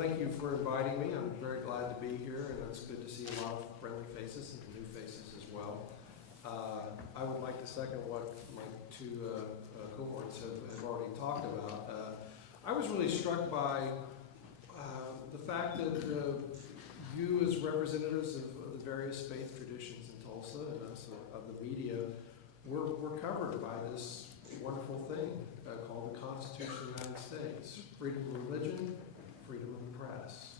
thank you for inviting me. I'm very glad to be here, and it's good to see a lot of friendly faces and new faces as well. I would like to second what my two cohorts have already talked about. I was really struck by the fact that you as representatives of the various faith traditions in Tulsa and us of the media were covered by this wonderful thing called the Constitution of the United States. Freedom of religion, freedom of the press.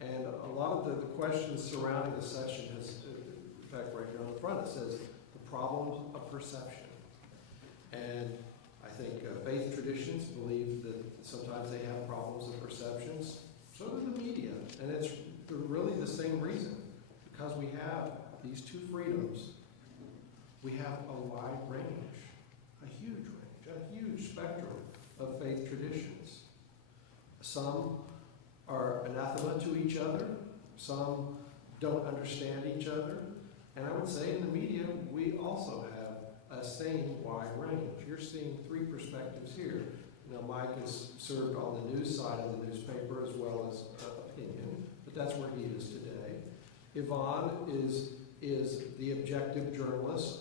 And a lot of the questions surrounding the session has, in fact, right here on the front, it says the problems of perception. And I think faith traditions believe that sometimes they have problems of perceptions. So do the media. And it's really the same reason. Because we have these two freedoms, we have a wide range, a huge spectrum of faith traditions. Some are anathema to each other. Some don't understand each other. And I would say in the media, we also have a same wide range. You're seeing three perspectives here. Now, Mike has served on the news side of the newspaper as well as opinion, but that's where he is today. Yvonne is the objective journalist,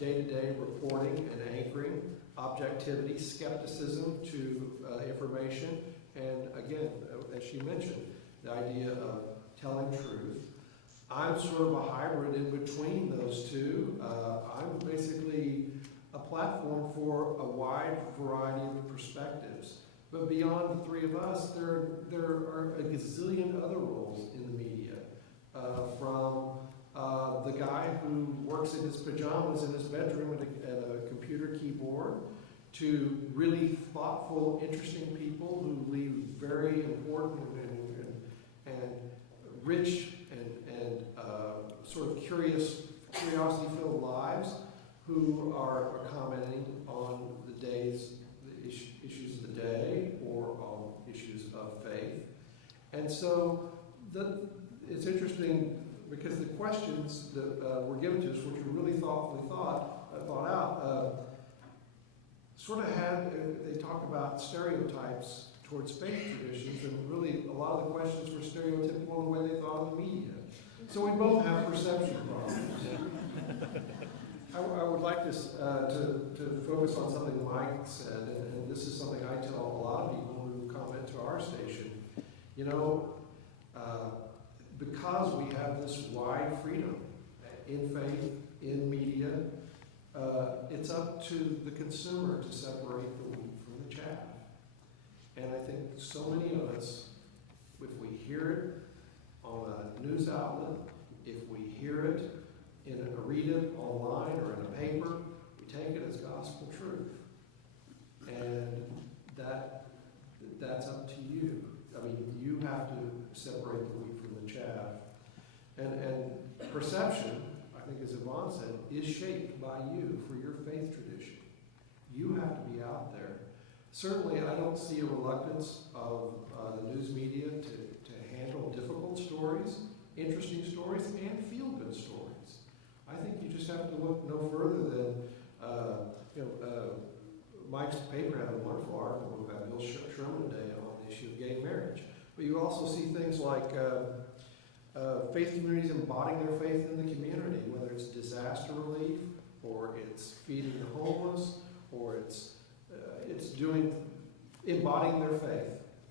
day-to-day reporting and anchoring, objectivity, skepticism to information, and again, as she mentioned, the idea of telling truth. I'm sort of a hybrid in between those two. I'm basically a platform for a wide variety of perspectives. But beyond the three of us, there are a gazillion other roles in the media. From the guy who works in his pajamas in his bedroom at a computer keyboard, to really thoughtful, interesting people who lead very important and rich and sort of curiosity-filled lives, who are commenting on the issues of the day or on issues of faith. And so it's interesting because the questions that were given to us, which were really thoughtfully thought out, sort of they talk about stereotypes towards faith traditions, and really a lot of the questions were stereotypical in the way they thought of the media. So we both have perception problems. I would like to focus on something Mike said, and this is something I tell a lot of people who comment to our station. You know, because we have this wide freedom in faith, in media, it's up to the consumer to separate the wheat from the chaff. And I think so many of us, if we hear it on a news outlet, if we hear it read it online or in a paper, we take it as gospel truth. And that's up to you. I mean, you have to separate the wheat from the chaff. And perception, I think as Yvonne said, is shaped by you for your faith tradition. You have to be out there. Certainly, I don't see a reluctance of the news media to handle difficult stories, interesting stories, and feel-good stories. I think you just have to look no further than, Mike's paper had a wonderful article about Bill Sherman Day on the issue of gay marriage. But you also see things like faith communities embodying their faith in the community, whether it's disaster relief, or it's feeding the homeless, or it's embodying their faith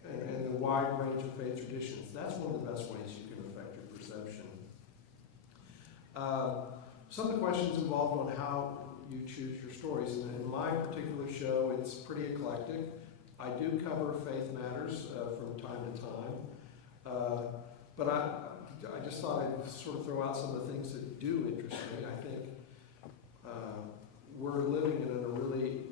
and the wide range of faith traditions. That's one of the best ways you can affect your perception. Some of the questions involved on how you choose your stories. And in my particular show, it's pretty eclectic. I do cover faith matters from time to time. But I just thought I'd sort of throw out some of the things that do interest me. I think we're living in a really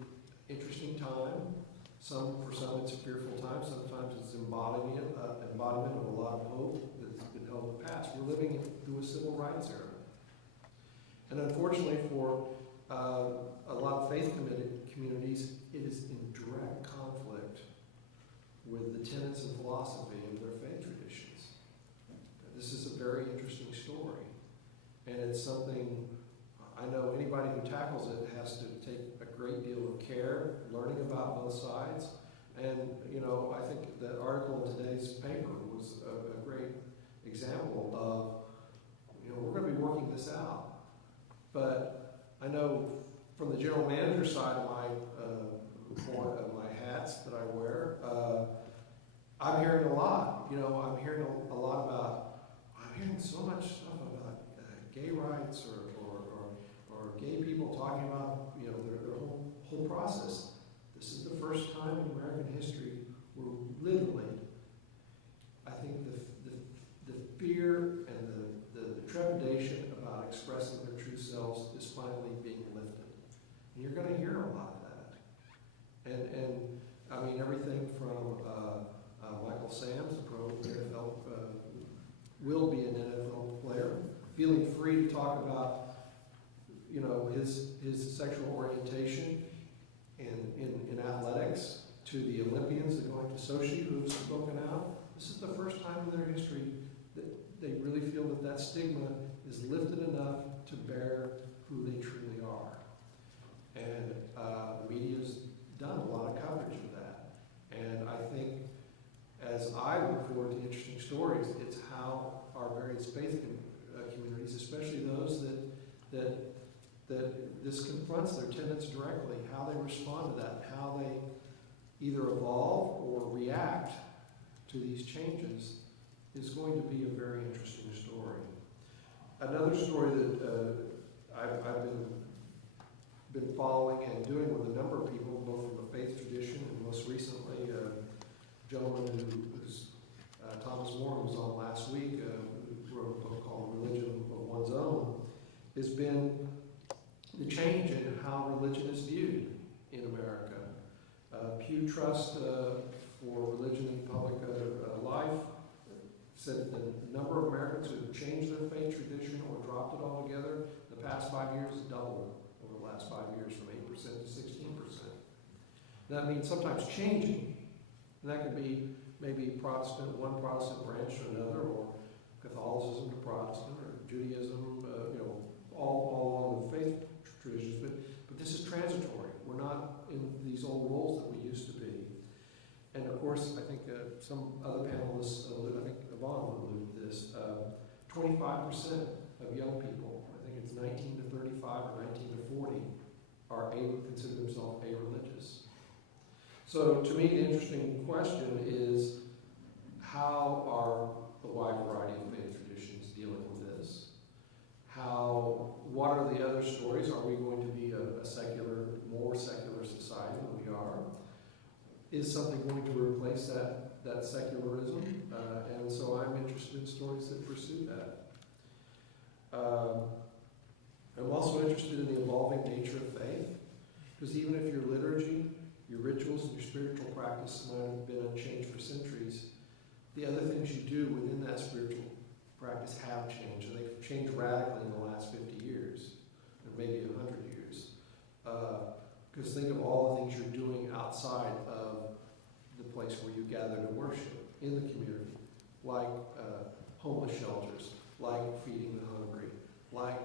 interesting time. For some it's a fearful time. Sometimes it's embodiment of a lot of hope that's been held in the past. We're living through a civil rights era. And unfortunately for a lot of faith communities, it is in direct conflict with the tenets and philosophy of their faith traditions. This is a very interesting story. And it's something, I know anybody who tackles it has to take a great deal of care, learning about both sides, And, you know, I think that article in today's paper was a great example of, you know, we're going to be working this out. But I know from the general manager side of my hats that I wear, I'm hearing a lot. You know, I'm hearing a lot about, I'm hearing so much stuff about gay rights or gay people talking about, you know, their whole process. This is the first time in American history where literally, I think the fear and the trepidation about expressing their true selves is finally being lifted. And you're going to hear a lot of that. And I mean, everything from Michael Sams, the pro NFL, will be an NFL player, feeling free to talk about, you know, his sexual orientation in athletics, to the Olympians that are going to Sochi who have spoken out. This is the first time in their history that they really feel that that stigma is lifted enough to bear who they truly are. And the media's done a lot of coverage of that. And I think as I look forward to interesting stories, it's how our various faith communities, especially those that this confronts their tenets directly, how they respond to that, how they either evolve or react to these changes is going to be a very interesting story. Another story that I've been following and doing with a number of people, both from the faith tradition and most recently a gentleman who's Thomas Moore, who was on last week, who wrote a book called Religion of One's Own, has been the change in how religion is viewed in America. Pew Trust for Religion in Public Life said the number of Americans who have changed their faith tradition or dropped it altogether in the past 5 years has doubled over the last 5 years, from 8% to 16%. That means sometimes changing, and that could be maybe Protestant, one Protestant branch to another, or Catholicism to Protestant, or Judaism, you know, all along the faith traditions, but this is transitory. We're not in these old roles that we used to be. And of course, I think some other panelists, I think Yvonne alluded to this, 25% of young people, I think it's 19 to 35 or 19 to 40, are consider themselves a-religious. So to me, the interesting question is, how are the wide variety of faith traditions dealing with this? What are the other stories? Are we going to be a secular, more secular society than we are? Is something going to replace that secularism? And so I'm interested in stories that pursue that. I'm also interested in the evolving nature of faith, because even if your liturgy, your rituals, and your spiritual practice might have been unchanged for centuries, the other things you do within that spiritual practice have changed, and they've changed radically in the last 50 years, or maybe 100 years. Because think of all the things you're doing outside of the place where you gather to worship in the community, like homeless shelters, like feeding the hungry, like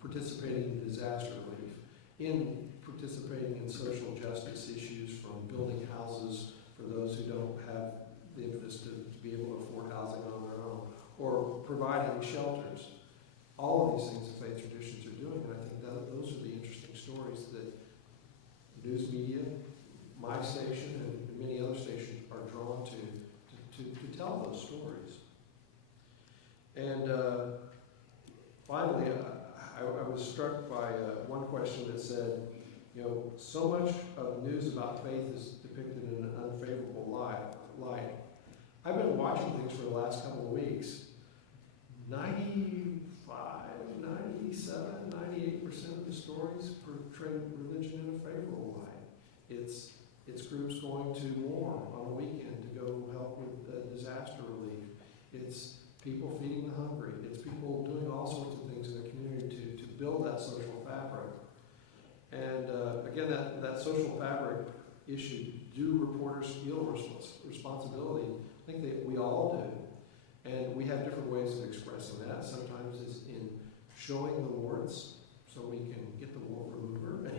participating in disaster relief, in participating in social justice issues, from building houses for those who don't have the impetus to be able to afford housing on their own, or providing shelters. All of these things the faith traditions are doing, and I think those are the interesting stories that news media, my station, and many other stations are drawn to tell those stories. And finally, I was struck by one question that said, you know, so much of news about faith is depicted in an unfavorable light. I've been watching things for the last couple of weeks. 95, 97, 98% of the stories portray religion in a favorable light. It's groups going to war on a weekend to go help with disaster relief. It's people feeding the hungry. It's people doing all sorts of things in the community to build that social fabric. And again, that social fabric issue, do reporters feel responsibility? I think that we all do. And we have different ways of expressing that. Sometimes it's in showing the warts so we can get the wart remover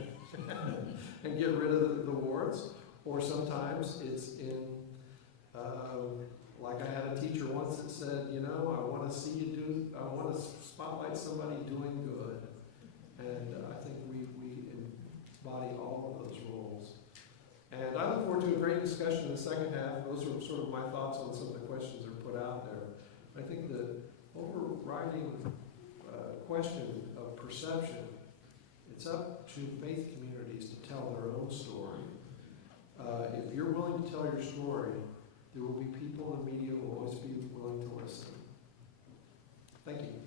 and get rid of the warts. or sometimes it's in, like I had a teacher once that said, you know, I want to see you do, I want to spotlight somebody doing good. And I think we embody all of those roles. And I look forward to a great discussion in the second half. Those are sort of my thoughts on some of the questions that are put out there. I think the overriding question of perception, it's up to faith communities to tell their own story. If you're willing to tell your story, there will be people in the media who will always be willing to listen. Thank you.